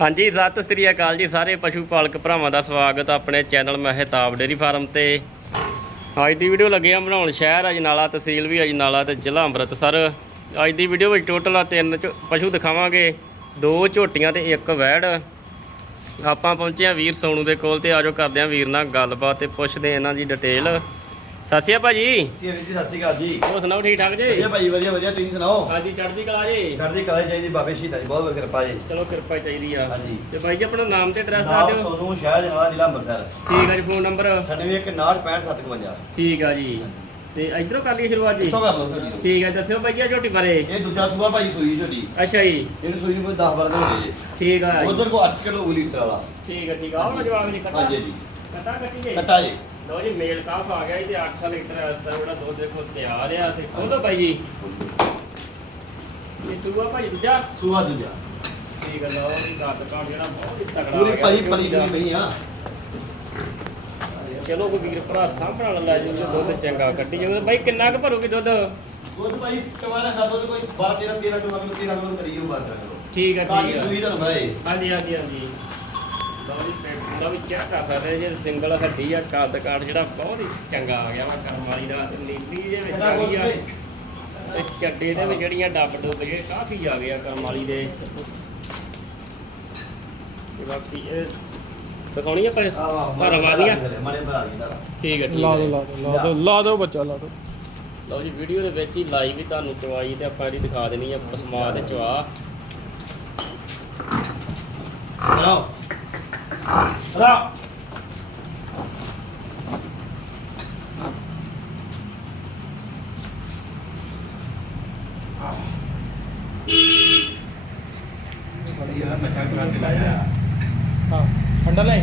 ਹਾਂਜੀ, ਸਤਿ ਸ੍ਰੀ ਅਕਾਲ ਜੀ ਸਾਰੇ ਪਸ਼ੂ ਪਾਲਕ ਭਰਾਵਾਂ ਦਾ ਸਵਾਗਤ ਆਪਣੇ ਚੈਨਲ ਮਹਿਤਾਬ ਡੇਰੀ ਫਾਰਮ ਤੇ। ਅੱਜ ਦੀ ਵੀਡੀਓ ਲੱਗੇ ਆ ਬਣਾਉਣ ਸ਼ਹਿਰ ਅਜਨਾਲਾ ਤਹਿਸੀਲ ਵੀ ਅਜਨਾਲਾ ਤੇ ਜ਼ਿਲ੍ਹਾ ਅੰਮ੍ਰਿਤਸਰ। ਅੱਜ ਦੀ ਵੀਡੀਓ ਵਿੱਚ ਟੋਟਲ ਆ ਤਿੰਨ ਝੋ- ਪਸ਼ੂ ਦਿਖਾਵਾਂਗੇ। ਦੋ ਝੋਟੀਆਂ ਤੇ ਇੱਕ ਵੈੜ। ਆਪਾਂ ਪਹੁੰਚੇ ਆ ਵੀਰ ਸੋਨੂ ਦੇ ਕੋਲ ਤੇ ਆਜੋ ਕਰਦੇ ਆ ਵੀਰ ਨਾਲ ਗੱਲਬਾਤ ਤੇ ਪੁੱਛਦੇ ਇਹਨਾਂ ਦੀ ਡਿਟੇਲ। ਸਤਿ ਸ਼੍ਰੀ ਅਕਾਲ ਭਾਜੀ। ਜੀ ਸਤਿ ਸ਼੍ਰੀ ਅਕਾਲ ਜੀ। ਹੋਰ ਸੁਣਾਓ ਠੀਕ ਠਾਕ ਜੀ? ਵਧੀਆ ਭਾਈ ਵਧੀਆ ਵਧੀਆ। ਤੁਸੀਂ ਸੁਣਾਓ? ਹਾਂਜੀ ਚੜ੍ਹਦੀ ਕਲਾ ਜੀ। ਚੜ੍ਹਦੀ ਕਲਾ ਚਾਹੀਦੀ ਬਾਬੇ ਸ਼ਹੀਦਾਂ ਦੀ ਬਹੁਤ ਬਹੁਤ ਕਿਰਪਾ ਜੀ। ਚਲੋ ਕਿਰਪਾ ਚਾਹੀਦੀ ਆ। ਹਾਂਜੀ। ਤੇ ਬਾਈ ਜੀ ਆਪਣਾ ਨਾਮ ਤੇ ਐਡਰੈਸ ਦੱਸ ਨਾਮ ਦਿਓ। ਸੋਨੂੰ ਸ਼ਹਿਰ ਜਨਾਲਾ ਜ਼ਿਲ੍ਹਾ ਅੰਮ੍ਰਿਤਸਰ। ਠੀਕ ਆ ਜੀ ਫੋਨ ਨੰਬਰ 9165655752 ਠੀਕ ਆ ਜੀ। ਤੇ ਇਧਰੋਂ ਕਰ ਲਈਏ ਸ਼ੁਰੂਆਤ ਜੀ? ਕਿੱਥੋਂ ਕਰ ਲਓ ਫਿਰ ਠੀਕ ਆ ਦੱਸਿਓ ਬਾਈ ਜੀ ਝੋਟੀ ਬਾਰੇ। ਇਹ ਦੂਜਾ ਸੂਆ ਭਾਈ ਸੂਈ ਝੋਟੀ। ਅੱਛਾ ਜੀ। ਇਹਨੂੰ ਸੂਈ ਨੂੰ ਕੋਈ 10 12 ਦਿਨ ਹੋ ਗਏ ਠੀਕ ਆ ਜੀ। ਉਧਰ ਕੋ 8 ਕਿਲੋ ਲੀਟਰ ਵਾਲਾ। ਠੀਕ ਆ ਠੀਕ ਆ। ਜਵਾਬ ਜੀ ਕੱਟਾ ਹਾਂਜੀ ਜੀ ਕੱਟਾ ਕੱਟੀ ਜੀ। ਕੱਟਾ ਜੀ। ਲੋ ਜੀ ਮੇਲ ਕਾਫ ਆ ਗਿਆ ਤੇ 8 ਲੀਟਰ ਤਰ੍ਹਾਂ ਜਿਹੜਾ ਦੁੱਧ ਦੇਖੋ ਤਿਆਰ ਆ ਤੇ ਖੋਲੋ ਬਾਈ ਜੀ ਇਹ ਸੂਆ ਭਾਈ ਦੂਜਾ ਸੂਆ ਦੂਜਾ ਠੀਕ ਆ ਲਓ ਜੀ ਦੱਤ ਕਾਰਡ ਜਿਹੜਾ ਬਹੁਤ ਹੀ ਤਗੜਾ ਪੂਰੀ ਭਾਈ ਪਲੀ ਦਾ। ਪਲੀ ਨਹੀਂ ਆ ਚਲੋ ਕੋਈ ਵੀਰ ਭਰਾ ਸਾਂਭਣ ਵਾਲਾ ਲੈ ਜੂ ਦੁੱਧ ਚੰਗਾ ਕੱਢੀ ਜਾਊਗਾ ਬਾਈ ਕਿੰਨਾ ਕੁ ਭਰੂਗੀ ਦੁੱਧ ਦੁੱਧ ਭਾਈ ਕਮਾਲ ਦਾ ਦੁੱਧ ਕੋਈ 12 13 13 ਕਿਲੋ 13 ਕਿਲੋ ਕਰੀਓ ਬਾਤ ਕਰੋ ਠੀਕ ਆ ਠੀਕ ਆ ਸੂਈ ਤੁਹਾਨੂੰ ਭਾਈ ਹਾਂਜੀ ਹਾਂਜੀ ਹਾਂਜੀ ਦਾ ਵੀ ਚੈੱਕ ਕਰ ਸਕਦੇ ਜੇ ਸਿੰਗਲ ਹੱਡੀ ਆ ਕੱਦ ਕਾਠ ਜਿਹੜਾ ਬਹੁਤ ਹੀ ਚੰਗਾ ਆ ਗਿਆ ਵਾ ਕਰਮ ਵਾਲੀ ਦਾ ਤੇ ਨੀਲੀ ਦੇ ਵਿੱਚ ਆ ਗਈ ਆ। ਤੇ ਚੱਡੇ ਦੇ ਵਿੱਚ ਜਿਹੜੀਆਂ ਡੱਬ ਡੁੱਬ ਜਿਹੜੇ ਕਾਫੀ ਆ ਗਏ ਆ ਕਰਮ ਵਾਲੀ ਦੇ। ਤੇ ਬਾਕੀ ਇਹ ਦਿਖਾਉਣੀ ਆਪਾਂ ਧਰਮ ਵਾਲੀਆਂ? ਮਾਰੇ ਭਰਾ ਦੀ ਦਾ ਠੀਕ ਹੈ ਠੀਕ ਲਾ ਹੈ ਦੋ ਲਾ ਦੋ ਲਾ ਦੋ ਲਾ ਦੋ ਬੱਚਾ ਲਾ ਦੋ ਲਓ ਜੀ ਵੀਡੀਓ ਦੇ ਵਿੱਚ ਹੀ ਲਾਈਵ ਹੀ ਤੁਹਾਨੂੰ ਚਵਾਈ ਤੇ ਆਪਾਂ ਜਿਹੜੀ ਦਿਖਾ ਦੇਣੀ ਆ ਪਸਮਾ ਦੇ ਚਵਾ। ਰਾਓ ਰਾਓ ਬੜੀਆ ਮੱਛਾ ਕਰਾ ਕੇ ਲਾਇਆ ਹਾਂ ਠੰਡਾ ਲੈ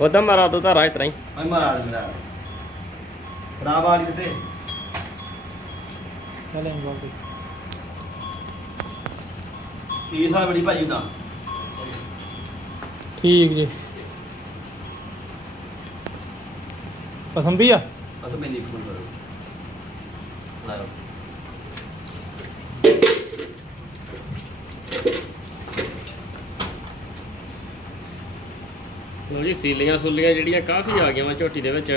ਉਹਦੀ ਮਾਰਾ ਦੋ ਧਾਰਾ ਇਸ ਤਰ੍ਹਾਂ ਹੀ। ਮੈਂ ਮਾਰਾ ਬਣਾ ਵਾਲੀ ਤੇ। ਚੱਲ ਤੇ ਇਹ ਸਾਲ ਬੜੀ ਭਾਈ ਦਾ ਠੀਕ ਜੀ। ਪਸੰਦ ਵੀ ਆ? ਬਸ ਮੈਂ ਨਹੀਂ ਫੋਨ ਕਰੋ ਲਾਓ। ਲਓ ਜੀ ਸੀਲੀਆਂ ਸੁਲੀਆਂ ਜਿਹੜੀਆਂ ਕਾਫੀ ਆ ਗਈਆਂ ਵਾ ਝੋਟੀ ਦੇ ਵਿੱਚ।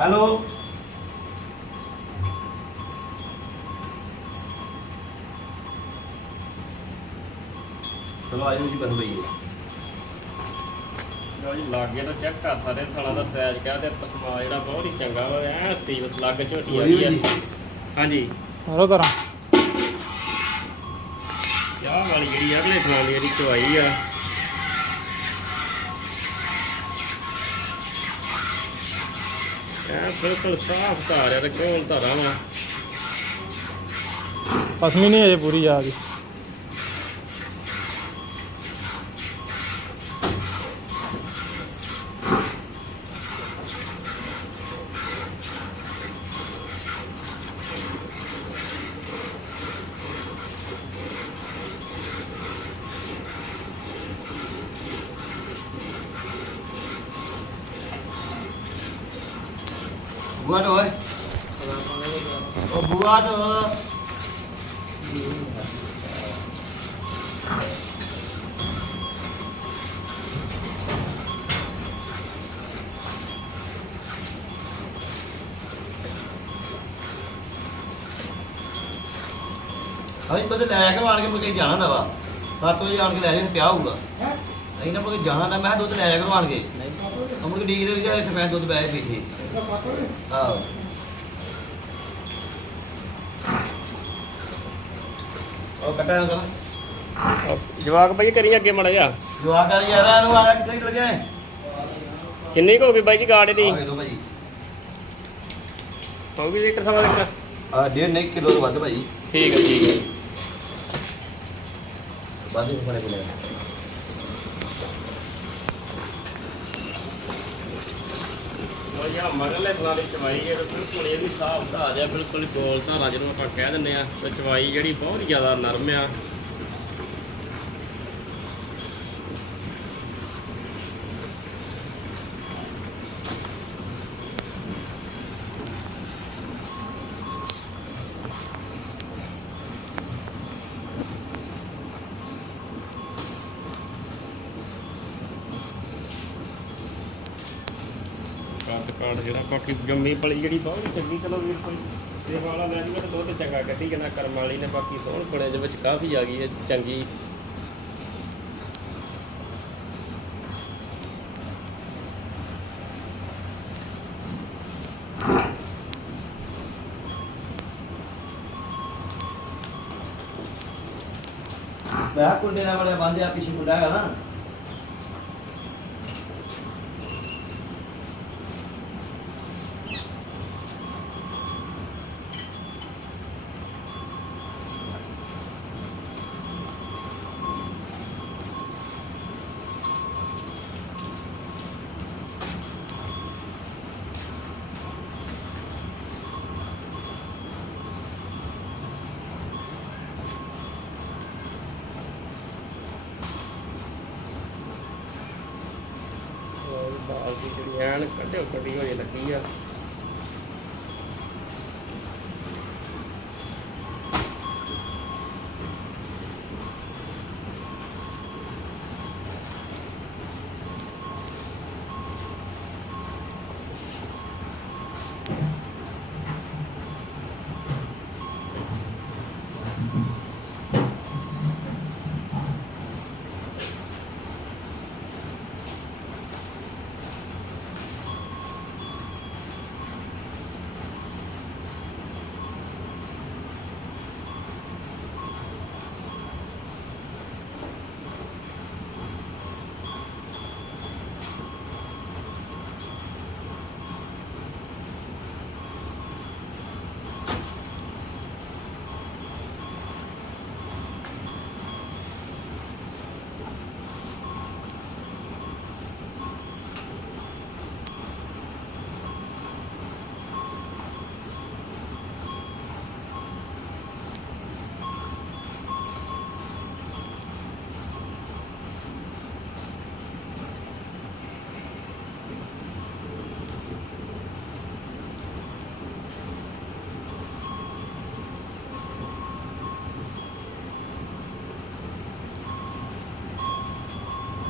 ਹੈਲੋ ਚਲੋ ਆਜੋ ਜੀ ਬਣ ਬਈ ਲਓ ਜੀ ਲਾਗੇ ਤਾਂ ਚੈੱਕ ਕਰ ਸਕਦੇ ਥਾਲਾ ਦਾ ਸਾਈਜ਼ ਤੇ ਪਸਮਾ ਜਿਹੜਾ ਬਹੁਤ ਹੀ ਚੰਗਾ ਵਾ ਐ ਸੀਲਸ ਲੱਗ ਝੋਟੀ ਆ। ਗਈ ਹਾਂਜੀ। ਮਾਰੋ ਤਰਾਂ ਚਾਹ ਵਾਲੀ ਜਿਹੜੀ ਅਗਲੇ ਥਾਂ ਦੀ ਜਿਹੜੀ ਚਵਾਈ ਆ। ਐ ਬਿਲਕੁਲ ਸਾਫ਼ ਧਾਰ ਆ ਤੇ ਕੋਲ ਧਾਰਾਂ ਵਾ। ਪਸਮੀ ਨਹੀਂ ਅਜੇ ਪੂਰੀ ਆ ਗਈ ਬੁਆ ਤੋਂ ਓਏ। ਉਹ ਬੁਆ ਤੋਂ। ਅਸੀਂ ਕਦੇ ਲੈ ਕੇ ਆਣ ਕੇ ਮੁਕੇ ਜਾਣਾ ਦਾ ਵਾ। 7 ਵਜੇ ਆਣ ਕੇ ਲੈ ਜਾਣ ਪਿਆ ਹੋਊਗਾ? ਅਸੀਂ ਨਾ ਮੁਕੇ ਜਾਣਾ ਤਾਂ ਮੈਂ ਕਿਹਾ ਦੁੱਧ ਲੈ ਜਾ ਕਰੋ ਆਣ ਕੇ। ਅਮਰ ਕੇ ਡੀਕ ਦੇ ਵਿੱਚ ਸਫੈਦ ਦੁੱਧ ਬੈ ਬੈਠੀ ਆਹੋ। ਉਹ ਕੱਟਾ ਨਾ ਜਵਾਕ ਭਾਈ ਕਰੀ ਅੱਗੇ ਮੜਾ ਜਾ ਜਵਾ ਕਰ ਯਾਰ ਇਹਨੂੰ ਆ ਕਿੱਥੇ ਚਲ ਗਿਆ ਕਿੰਨੀ ਕੁ ਹੋ ਗਈ ਬਾਈ ਜੀ ਗਾੜੇ ਦੀ? ਲੋ ਭਾਈ। ਹੋਊਗੀ ਲੀਟਰ ਸਵਾ ਲੀਟਰ? ਆ ਡੇਢ ਨਹੀਂ ਕਿਲੋ ਤੋਂ ਵੱਧ ਭਾਈ। ਠੀਕ ਹੈ ਠੀਕ ਹੈ। ਵੱਧ ਹੀ ਬਣੇ ਉਹ ਯਾ ਮਗਰਲੇ ਫਲਾਂ ਦੀ ਚਵਾਈ ਹੈ ਬਿਲਕੁਲ ਇਹ ਵੀ ਸਾਫ਼ ਦਾ ਆ ਬਿਲਕੁਲ ਗੋਲ ਧਾਰਾ ਜਿਹਨੂੰ ਆਪਾਂ ਕਹਿ ਦਿੰਦੇ ਆ ਤੇ ਚਵਾਈ ਜਿਹੜੀ ਬਹੁਤ ਜ਼ਿਆਦਾ ਨਰਮ ਆ। ਜਿਹੜਾ ਬਾਕੀ ਜੰਮੀ ਪਲੀ ਜਿਹੜੀ ਬਹੁਤ ਚੰਗੀ ਚਲੋ ਵੀਰ ਕੋਈ ਸੇਵਾ ਵਾਲਾ ਲੈ ਜੂਗਾ ਤਾਂ ਦੁੱਧ ਚੰਗਾ ਕੱਢੀ ਜਾਣਾ, ਕਰਮ ਵਾਲੀ ਨੇ ਬਾਕੀ ਸੋਹਣ ਬਣੇ ਦੇ ਵਿੱਚ ਕਾਫੀ ਆ ਗਈ ਹੈ, ਚੰਗੀ। ਮੈਂ ਕਿਹਾ ਕੁੰਡੇ ਨਾਲ ਵਾਲੇ ਬੰਦਿਆ ਆ ਪਿੱਛੇ ਕੁੰਡਾ ਹੈਗਾ ਨਾ। ਜਿਹੜੀ ਐਨ ਕੱਢਿਓ ਕੱਢੀ ਹੋਈ ਲੱਗੀ ਆ।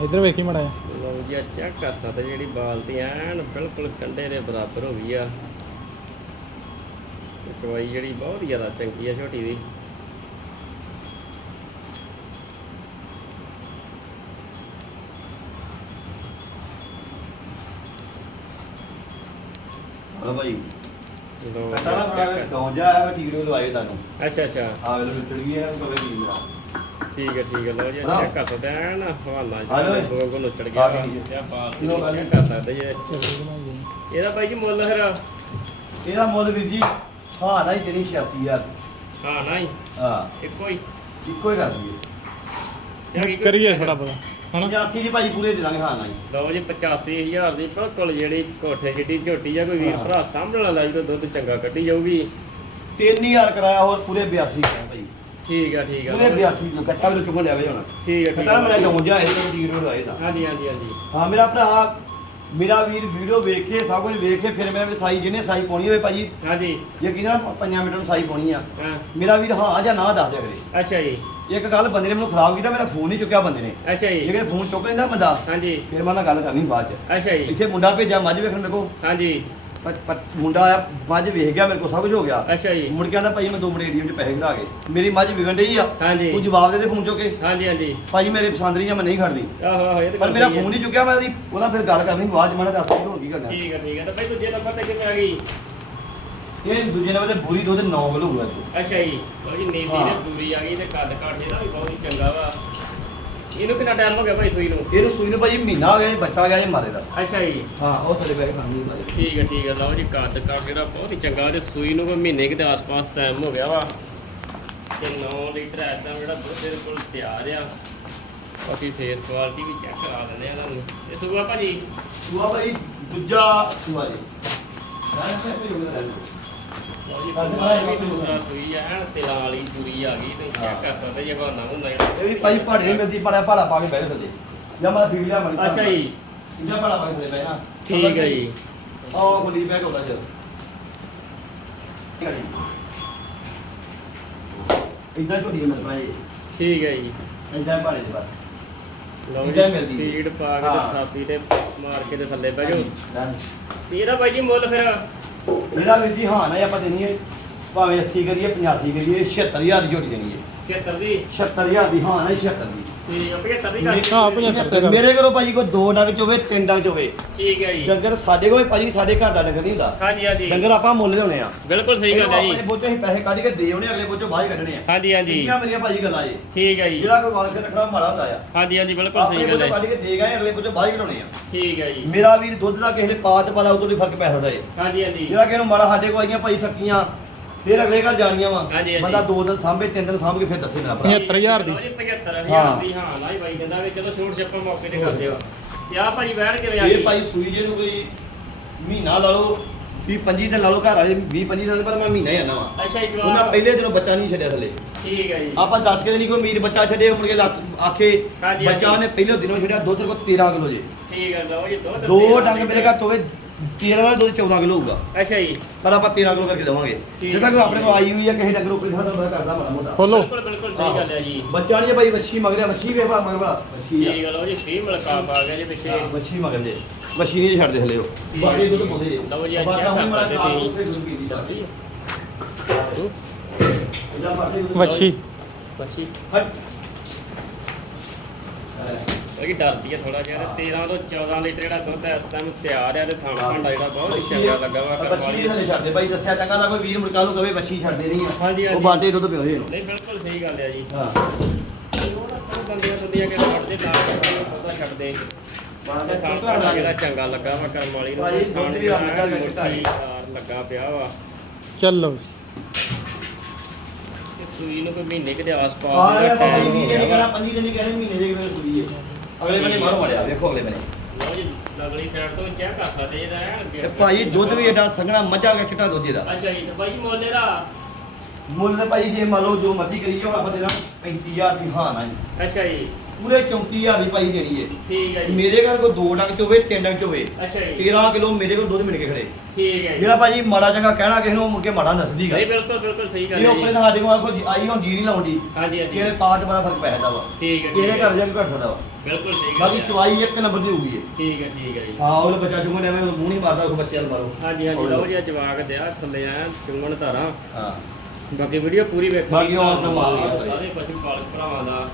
ਇੱਧਰ ਵੇਖੀ ਮੜਾ ਲਓ ਜੀ ਚੈੱਕ ਕਰ ਸਕਦੇ ਜਿਹੜੀ ਬਾਲਟੀ ਐਨ ਬਿਲਕੁਲ ਕੰਡੇ ਦੇ ਬਰਾਬਰ ਹੋ ਗਈ ਆ। ਤੇ ਚਵਾਈ ਜਿਹੜੀ ਬਹੁਤ ਹੀ ਜ਼ਿਆਦਾ ਚੰਗੀ ਆ ਝੋਟੀ ਦੀ ਹਲੋ ਭਾਈ। ਲਓ ਕੱਟਾ ਨਾ check ਕਰ- ਡੌਂਜਾ ਆਇਆ ਵਾ ਟੀਕੇ ਲਵਾਏ ਤੁਹਾਨੂੰ। ਅੱਛਾ ਅੱਛਾ। ਆ ਵੇਲੇ ਵਿਚੜ ਗਈ ਹੈ ਕਵੇ ਕੀ ਮੇਰਾ ਠੀਕ ਹੈ ਠੀਕ ਹੈ ਲਓ ਜੀ ਹਾਂ। ਚੈੱਕ ਕਰ ਸਕਦੇ ਹਵਾਲਾ ਆ ਲਓ ਜੀ। ਜਿਹੜਾ ਗੋਗੋ ਨੁੱਚੜ ਗਿਆ। ਵਾ ਜੀ। ਤੇ ਆ ਬਾਲਟੀ ਲਓ ਗੱਲ। ਚੈੱਕ ਕਰ ਸਕਦੇ ਜੀ। ਇਹਦਾ ਬਾਈ ਜੀ ਮੁੱਲ ਫਿਰ? ਇਹਦਾ ਮੁੱਲ ਵੀਰ ਜੀ ਹਾਂ ਨਾ ਹੀ ਤੇਰੀ 86000 ਹਾਂ ਨਹੀਂ। ਹਾਂ। ਇੱਕੋ ਹੀ। ਇੱਕੋ ਹੀ ਕਰ ਦਈਏ। ਜਾਂ ਕਰੀਏ? ਥੋੜਾ ਹਨਾ? 85 ਦੀ ਭਾਈ ਪੂਰੇ ਦੇ ਦਾਂਗੇ ਹਾਂ ਨਾ ਜੀ ਲਓ ਜੀ 85000 ਦੀ ਬਿਲਕੁਲ ਜਿਹੜੀ ਕੋਠੇ ਜਿੱਡੀ ਝੋਟੀ ਆ ਕੋਈ ਵੀਰ ਹਾਂ। ਭਰਾ ਸਾਂਭਣ ਵਾਲਾ ਜਦੋਂ ਦੁੱਧ ਚੰਗਾ ਕੱਢੀ ਜਾਊਗੀ। 3000 ਕਰਾਇਆ ਹੋਰ ਪੂਰੇ 82 ਕਰਾਇਆ ਭਾਈ। ਠੀਕ ਆ ਠੀਕ ਆ। ਪੂਰੇ 82 ਨੂੰ ਕੱਟਾ ਵੀ ਚੁੱਕਣ ਲਿਆਵੇ ਹੁਣ। ਠੀਕ ਆ ਠੀਕ ਕੱਟਾ ਮੇਰਾ ਆ ਡੌਂਜਾ ਇਹ ਤੋਂ ਟੀਕੇ ਲਵਾਏ ਦਾ। ਹਾਂਜੀ ਹਾਂਜੀ ਹਾਂਜੀ। ਹਾਂ ਮੇਰਾ ਭਰਾ ਮੇਰਾ ਵੀਰ ਵੀਡੀਓ ਵੇਖ ਕੇ ਸਭ ਕੁਝ ਵੇਖ ਕੇ ਫਿਰ ਮੈਂ ਵੀ ਸਾਈ ਜਿਹਨੇ ਸਾਈ ਪਾਉਣੀ ਹੋਵੇ ਭਾਜੀ ਹਾਂਜੀ। ਯਕੀਨ ਨਾਲ 5 ਮਿੰਟ ਨੂੰ ਸਾਈ ਪਾਉਣੀ ਆ। ਹਾਂ। ਮੇਰਾ ਵੀਰ ਹਾਂ ਜਾਂ ਨਾ ਦੱਸ ਦਿਆ ਕਰੇ। ਅੱਛਾ ਜੀ। ਇੱਕ ਗੱਲ ਬੰਦੇ ਨੇ ਮੈਨੂੰ ਖਰਾਬ ਕੀਤਾ ਮੇਰਾ ਫੋਨ ਨਹੀਂ ਚੁੱਕਿਆ ਬੰਦੇ ਨੇ। ਅੱਛਾ ਜੀ। ਜੇ ਫੋਨ ਚੁੱਕ ਲੈਂਦਾ ਬੰਦਾ ਹਾਂਜੀ। ਫਿਰ ਮੈਂ ਨਾਲ ਗੱਲ ਕਰਨੀ ਬਾਅਦ ਚ। ਅੱਛਾ ਜੀ। ਇੱਥੇ ਮੁੰਡਾ ਭੇਜਿਆ ਮੱਝ ਵੇਖਣ ਮੇਰੇ ਕੋ ਹਾਂਜੀ। ਪਰ- ਪਰ ਮੁੰਡਾ ਆਇਆ ਮੱਝ ਵੇਖ ਗਿਆ ਮੇਰੇ ਕੋ ਸਭ ਕੁਝ ਹੋ ਗਿਆ। ਅੱਛਾ ਜੀ। ਮੁੜ ਕੇ ਆਂਦਾ ਭਾਈ ਮੈਂ ਦੋ ਮਿੰਟ ਏਟੀਐਮ 'ਚ ਪੈਸੇ ਖੜਾ ਕੇ ਮੇਰੀ ਮੱਝ ਵਿਗਣ ਡਈ ਆ। ਹਾਂਜੀ। ਤੂੰ ਜਵਾਬ ਦੇ ਦੇ ਫੋਨ ਚੁੱਕ ਕੇ। ਹਾਂਜੀ ਹਾਂਜੀ। ਭਾਈ ਮੇਰੇ ਪਸੰਦ ਨਹੀਂ ਆ ਮੈਂ ਨਹੀਂ ਖੜਦੀ। ਆਹੋ ਆਹੋ ਇਹ ਤਾਂ ਪਰ ਗੱਲ ਮੇਰਾ ਸਹੀ ਹੈ। ਫੋਨ ਨਹੀਂ ਚੁੱਕਿਆ ਮੈਂ ਉਹਦੀ ਉਹਦਾ ਫਿਰ ਗੱਲ ਕਰਨੀ ਬਾਅਦ ਮੈਂ ਦੱਸ ਕੇ ਹੁਣ ਕੀ ਕਰਨਾ। ਠੀਕ ਆ ਠੀਕ ਆ। ਤਾਂ ਭਾਈ ਦੂਜੇ ਨੰਬਰ ਤੇ ਕਿੱਥੇ ਆ ਗਈ? ਇਹ ਦੂਜੇ ਨੰਬਰ ਤੇ ਬੂਰੀ ਦੁੱਧ 9 ਕਿਲੋ ਹੋਊਗਾ। ਅੱਛਾ ਜੀ। ਲਓ ਜੀ ਨੀਲੀ ਹਾਂ। ਤੇ ਪੂਰੀ ਆ ਗਈ ਤੇ ਕੱਦ ਕਾਠ ਇਹਦਾ ਵੀ ਬਹੁਤ ਹੀ ਚੰਗਾ ਵਾ। ਇਹਨੂੰ ਕਿੰਨਾ ਟਾਈਮ ਹੋ ਗਿਆ ਭਾਈ ਸੂਈ ਨੂੰ? ਇਹਨੂੰ ਸੂਈ ਨੂੰ ਭਾਜੀ ਮਹੀਨਾ ਹੋ ਗਿਆ ਜੀ ਬੱਚਾ ਗਿਆ ਜੀ ਮਾਰੇ ਦਾ। ਅੱਛਾ ਜੀ। ਹਾਂ ਉਹ ਥੱਲੇ ਬੈ ਕੇ ਖਾਂਦੀ ਮਾਰੇ ਠੀਕ ਹੈ ਠੀਕ ਹੈ ਲਓ ਜੀ ਕੱਦ ਕੱਦ ਜਿਹੜਾ ਬਹੁਤ ਹੀ ਚੰਗਾ ਤੇ ਸੂਈ ਨੂੰ ਕੋਈ ਮਹੀਨੇ ਕੁ ਦੇ ਆਸ-ਪਾਸ ਟਾਈਮ ਹੋ ਗਿਆ ਵਾ। ਤੇ 9 ਲੀਟਰ ਐ ਤਾਂ ਜਿਹੜਾ ਦੁੱਧ ਦੇ ਕੋਲ ਤਿਆਰ ਆ। ਬਾਕੀ ਫੇਸ ਕੁਆਲਿਟੀ ਵੀ ਚੈੱਕ ਕਰਾ ਦਿੰਦੇ ਆ ਤੁਹਾਨੂੰ ਇਹ ਸੂਆ ਭਾਜੀ? ਸੂਆ ਭਾਈ ਦੂਜਾ ਸੂਆ ਜੀ। ਰਾਣ ਸੇ ਕੋਈ ਹੋਣਾ ਲਓ ਜੀ ਸੂਆ ਇਹ ਵੀ ਸਕਦੇ ਜੇ ਹੁੰਦਾ ਭਾਈ ਪਹਾੜੀ ਨਹੀਂ ਮਿਲਦੀ ਪੜਾ ਪਹਾੜਾ ਪਾ ਕੇ ਬਹਿ ਥੱਲੇ ਜਾਂ ਮੈਂ ਫੀਲ ਲਿਆ ਮਣੀ ਅੱਛਾ ਜੀ। ਜਾਂ ਪਹਾੜਾ ਪਾ ਕੇ ਥੱਲੇ ਬਹਿ ਨਾ ਠੀਕ ਹੈ ਜੀ। ਆਹ ਗੋਲੀ ਕੇ ਹੋਣਾ ਜਦ ਠੀਕ ਹੈ ਜੀ। ਇਦਾਂ ਝੋਟੀ ਮਿਲਣਾ ਜੀ ਠੀਕ ਹੈ ਜੀ। ਇਦਾਂ ਪਹਾੜੇ ਦੇ ਬਸ। ਜੀ ਮਿਲਦੀ। ਫੀਡ ਪਾ ਕੇ ਤੇ। ਥਾਪੀ ਤੇ ਮਾਰ ਕੇ ਤੇ ਥੱਲੇ ਬਹਿ ਜਾਓ। ਇਹਦਾ ਭਾਈ ਜੀ ਮੁੱਲ ਫਿਰ ਇਹਦਾ ਵੀਰ ਜੀ ਹਾਂ ਨਾ, ਆਪਾਂ ਦੇਣੀ ਹੈ, ਭਾਵੇਂ 80 ਕਰੀਏ 85 ਕਰੀਏ 76000 ਦੀ ਝੋਟੀ ਦੇਣੀ ਹੈ। 76 ਦੀ। 76000 ਦੀ ਹਾਂ ਨਾ 76 ਦੀ। ਤੇ 75 ਦੀ ਕਰ ਹਾਂ, 75 ਕਰ। ਮੇਰੇ ਕੋਲ ਭਾਜੀ ਕੋਈ ਦੋ ਡੰਗ ਚੋਵੇ ਤਿੰਨ ਡੰਗ ਚੋਵੇ। ਠੀਕ ਹੈ ਜੀ। ਡੰਗਰ ਸਾਡੇ ਕੋਲ ਭਾਜੀ ਸਾਡੇ ਘਰ ਦਾ ਡੰਗਰ ਨਹੀਂ ਹੁੰਦਾ। ਹਾਂਜੀ ਹਾਂਜੀ। ਡੰਗਰ ਆਪਾਂ ਮੁੱਲ ਲਿਆਉਣੇ ਆ। ਬਿਲਕੁਲ ਸਹੀ ਗੱਲ ਹੈ ਆਪਣੇ ਜੀ ਬੋਚੋਂ ਅਸੀਂ ਪੈਸੇ ਕੱਢ ਕੇ ਦੇ ਆਉਣੇ ਅਗਲੇ ਬੋਚੋਂ ਬਾਹਰ ਹੀ ਕੱਢਣੇ ਆ। ਹਾਂਜੀ ਹਾਂਜੀ। ਕਿੰਨੀਆਂ ਮੇਰੀਆਂ ਭਾਜੀ ਗੱਲਾਂ ਜੀ ਠੀਕ ਹੈ ਜੀ। ਜਿਹੜਾ ਕੋਈ ਵਾਲ ਕੇ ਰੱਖਣਾ ਮਾੜਾ ਹੁੰਦਾ ਆ। ਹਾਂਜੀ ਹਾਂਜੀ ਬਿਲਕੁਲ ਆਪਣੇ ਸਹੀ ਗੱਲ ਬੋਚੋਂ ਹੈ। ਕੱਢ ਕੇ ਦੇ ਗਏ ਅਗਲੇ ਬੋਚੋਂ ਬਾਹਰ ਹੀ ਆ। ਠੀਕ ਹੈ ਜੀ। ਮੇਰਾ ਵੀਰ ਦੁੱਧ ਦਾ ਕਿਸੇ ਨੇ ਪਾਤ ਪਾਦਾ ਉਦੋਂ ਦੀ ਫ਼ਰਕ ਪੈ ਸਕਦਾ ਏ। ਹਾਂਜੀ ਹਾਂਜੀ। ਜਿਹੜਾ ਕਿਸੇ ਨੂੰ ਮਾੜਾ ਸਾਡੇ ਕੋਲ ਆਈਆਂ ਭਾਈ ਥੱਕੀਆਂ ਫਿਰ ਅਗਲੇ ਘਰ ਜਾਣੀਆਂ ਵਾ। ਹਾਂਜੀ, ਹਾਂਜੀ। ਬੰਦਾ ਦੋ ਦਿਨ ਸਾਂਭੇ ਤਿੰਨ ਦਿਨ ਸਾਂਭ ਕੇ ਫਿਰ ਦੱਸੇ ਮੇਰਾ ਭਰਾ। 75000 ਦੀ। ਲਓ ਜੀ 75000 ਹਾਂ। ਦੀ ਹਾਂ ਨਾ ਹੀ ਬਾਈ ਕਹਿੰਦਾ ਵੀ ਚਲੋ ਛੋਟ ਛੱਪਾ ਮੌਕੇ ਤੇ ਕਰ ਦਿਓ ਤੇ ਆ ਭਾਜੀ ਬੈਠ ਕੇ ਲਿਆ ਇਹ ਭਾਈ ਸੂਈ ਜੇ ਨੂੰ ਕੋਈ ਮਹੀਨਾ ਲਾ ਲਓ 20 25 ਦਿਨ ਲਾ ਲਓ ਘਰ ਵਾਲੇ 20 25 ਦਿਨ ਪਰ ਮੈਂ ਮਹੀਨਾ ਹੀ ਆਣਾ ਵਾ। ਅੱਛਾ ਜੀ ਉਹਨਾਂ ਜਵਾਬ। ਪਹਿਲੇ ਦਿਨੋਂ ਬੱਚਾ ਨਹੀਂ ਛੱਡਿਆ ਥੱਲੇ। ਠੀਕ ਹੈ ਜੀ। ਆਪਾਂ ਦੱਸ ਕੇ ਨਹੀਂ ਕੋਈ ਅਮੀਰ ਬੱਚਾ ਛੱਡੇ ਮੁੜ ਕੇ ਲੱਤ ਆਖੇ ਹਾਂਜੀ, ਬੱਚਾ ਹਾਂਜੀ। ਉਹਨੇ ਪਹਿਲੇ ਦਿਨੋਂ ਛੱਡਿਆ ਦੁੱਧ ਕੋ 13 ਕਿਲੋ ਜੇ। ਠੀਕ ਹੈ ਲਓ ਜੀ ਦੋ ਡੰਗ ਮੇਰੇ ਘਰ ਤੋਂ ਹੋਵੇ 13 ਵਾਲਾ ਦੁੱਧ 14 ਕਿਲੋ ਹੋਊਗਾ। ਅੱਛਾ ਜੀ। ਪਰ ਆਪਾਂ 13 ਕਿਲੋ ਕਰਕੇ ਦੇਵਾਂਗੇ। ਜਿੱਦਾਂ ਕਿ ਆਪਣੇ ਕੋਲ ਆਈ ਹੋਈ ਹੈ ਕਿਸੇ ਡੰਗਰ ਉੱਪਰ ਸਾਡਾ ਪਤਾ ਕਰਦਾ ਮਾੜਾ ਮੋਟਾ। ਖੋਲੋ। ਬਿਲਕੁਲ ਬਿਲਕੁਲ ਸਹੀ ਗੱਲ ਹੈ ਜੀ। ਬੱਚਾ ਨਹੀਂ ਭਾਈ ਵੱਛੀ ਮਗਰਿਆ ਵੱਛੀ ਵੇ ਭਾ ਮਗਰ ਭਲਾ ਵੱਛੀ ਆ। ਠੀਕ ਹੈ ਜੀ ਫੀ ਮਲਕਾਪ ਆ ਗਿਆ ਜੀ ਪਿੱਛੇ। ਵੱਛੀ ਮਗਰ ਜੇ ਵੱਛੀ ਨਹੀਂ ਛੱਡਦੇ ਹਲੇ ਉਹ। ਬਾਕੀ ਹੈ ਦੁੱਧ ਜੀ। ਪਾਉਂਦੇ। ਲਓ ਜੀ, ਅੱਜ ਕਰ ਸਕਦੇ ਜੀ? ਪੀ ਜਾ। ਜਾਂ। ਵੱਛੀ ਬੱਚੀ ਹਟ। ਇਹ ਡਰਦੀ ਹੈ ਥੋੜਾ ਜਿਹਾ ਤੇ 13 ਤੋਂ 14 ਲੀਟਰ ਜਿਹੜਾ ਦੁੱਧ ਇਸ ਟਾਈਮ ਤਿਆਰ ਹੈ ਤੇ ਥਾਣਾ ਭਾਂਡਾ ਜਿਹੜਾ ਬਹੁਤ ਚੰਗਾ ਲੱਗਾ ਵਾ ਨਹੀਂ ਹਲੇ ਛੱਡਦੇ। ਭਾਈ ਦੱਸਿਆ ਚੰਗਾ ਦਾ ਕੋਈ ਵੀਰ ਮੁਰਕਾ ਨੂੰ ਕਵੇ ਵੱਛੀ ਛੱਡਦੇ ਨਹੀਂ ਹਾਂਜੀ, ਆ ਉਹ। ਬਾਟੇ ਦੁੱਧ ਪਿਉਂਦੇ ਇਹਨੂੰ ਨਹੀਂ ਬਿਲਕੁਲ ਸਹੀ ਗੱਲ ਹੈ ਜੀ। ਹਾਂ। ਉਹ ਨਾ ਕੋਈ ਬੰਦੀਆਂ ਬੰਦੀਆਂ ਕੇ ਛੱਡਦੇ ਨਾਲ ਪਤਾ ਛੱਡਦੇ ਤੇ ਥਾਣ ਜਿਹੜਾ ਚੰਗਾ ਲੱਗਾ ਵਾ ਕਰਮ ਵਾਲੀ ਨੂੰ ਭਾਈ, ਦੁੱਧ ਵੀ ਦਾ। ਚਾਰ ਲੱਗਾ ਪਿਆ ਵਾ। ਚੱਲੋ। ਤੇ ਸੂਈ ਨੂੰ ਕੋਈ ਮਹੀਨੇ ਕਿਤੇ ਆਸ-ਪਾਸ ਆ ਦਾ ਗਿਆ ਭਾਈ ਟਾਈਮ ਵੀ ਹੋ ਇਹ ਗਿਆ ਕਹਿੰਦਾ ਵਾ। 5 ਦਿਨ ਕਹਿੰਦੇ ਮਹੀਨੇ ਦੇ ਕਿਵੇਂ ਸੁਣੀ ਹੈ ਅਗਲੇ ਬੰਨੇ ਮਾਰੋ। ਮੜਿਆ ਵੇਖੋ ਅਗਲੇ ਬੰਨੇ। ਲਓ ਜੀ ਅਗਲੀ ਸਾਈਡ ਤੋਂ ਚੈੱਕ ਕਰ ਸਕਦੇ ਇਹਦਾ ਐਨ ਤੇ ਭਾਈ ਦੁੱਧ ਵੀ ਏਡਾ ਸੰਘਣਾ ਮੱਝਾਂ ਦਾ ਚਿੱਟਾ ਦੁੱਧ ਇਹਦਾ। ਅੱਛਾ ਜੀ ਤੇ ਬਾਈ ਮੋਲੇ ਦਾ ਮੁੱਲ ਤਾਂ ਭਾਈ ਜੇ ਮੰਨ ਲਓ ਜੋ ਮਰਜ਼ੀ ਕਰੀ ਜਾਓ ਆਪਾਂ ਦੇਣਾ 35000 ਦੀ ਹਾਂ ਨਾ ਜੀ ਅੱਛਾ ਜੀ। ਪੂਰੇ 34000 ਦੀ ਭਾਈ ਦੇਣੀ ਹੈ। ਠੀਕ ਹੈ ਜੀ। ਮੇਰੇ ਘਰ ਕੋਈ ਦੋ ਡੰਗ ਚ ਹੋਵੇ ਤਿੰਨ ਡੰਗ ਚ ਹੋਵੇ ਅੱਛਾ ਜੀ। 13 ਕਿਲੋ ਮੇਰੇ ਕੋਲ ਦੁੱਧ ਮਿਲ ਕੇ ਖੜੇ। ਠੀਕ ਹੈ ਜੀ। ਜਿਹੜਾ ਭਾਜੀ ਮਾੜਾ ਚੰਗਾ ਕਹਿਣਾ ਕਿਸੇ ਨੂੰ ਮੁੜ ਕੇ ਮਾੜਾ ਦੱਸਦੀ ਗਾ। ਨਹੀਂ ਬਿਲਕੁਲ ਬਿਲਕੁਲ ਸਹੀ ਗੱਲ ਇਹ ਹੈ ਉੱਪਰ ਜੀ। ਤਾਂ ਸਾਡੇ ਕੋਲ ਆਖੋ ਆਈ ਹੁਣ ਜੀ ਨਹੀਂ ਲਾਉਂਦੀ। ਹਾਂਜੀ ਹਾਂਜੀ। ਕਿਹੜੇ ਪਾਤ ਬੜਾ ਫ਼ਰਕ ਪੈ ਜਾਂਦਾ ਵਾ। ਠੀਕ ਹੈ ਠੀਕ ਘਰ ਹੈ ਜਾ ਕੇ ਘਟ ਸਕਦਾ ਵਾ। ਬਿਲਕੁਲ ਸਹੀ ਗੱਲ ਬਾਕੀ ਹੈ। ਚਵਾਈ ਇੱਕ ਨੰਬਰ ਦੀ ਹੋਊਗੀ ਇਹ। ਠੀਕ ਹੈ ਠੀਕ ਹੈ ਜੀ। ਹਾਂ ਉਹ ਬੱਚਾ ਚੁੰਗਣ ਐਵੇਂ ਮੂੰਹ ਨਹੀਂ ਮਾਰਦਾ ਉਹ ਬੱਚੇ ਨੂੰ ਮਾਰੋ। ਹਾਂਜੀ ਹਾਂਜੀ ਲਓ ਜੀ ਅੱਜ ਜਵਾਕ ਦਿਆ ਥੱਲੇ ਆ ਚੁੰਗਣ ਧਾਰਾਂ। ਹਾਂ। ਬਾਕੀ ਵੀਡੀਓ ਪੂਰੀ ਵੇਖੋ। ਬਾਕੀ ਹੋਰ ਤਾਂ ਭਾਈ। ਸਾਰੇ ਪਸ਼ੂ ਪਾਲਕ ਭਰਾਵਾਂ ਦਾ।